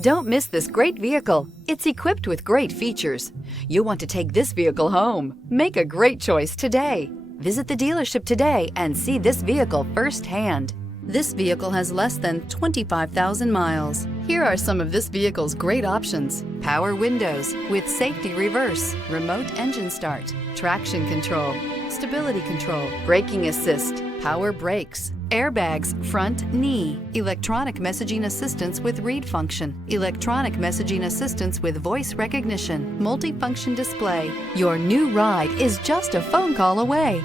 Don't miss this great vehicle. It's equipped with great features. You'll want to take this vehicle home. Make a great choice today. Visit the dealership today and see this vehicle firsthand. This vehicle has less than 25,000 miles. Here are some of this vehicle's great options: power windows with safety reverse, remote engine start, traction control, stability control, braking assist, power brakes, airbags, front knee, electronic messaging assistance with read function, electronic messaging assistance with voice recognition, multifunction display. Your new ride is just a phone call away.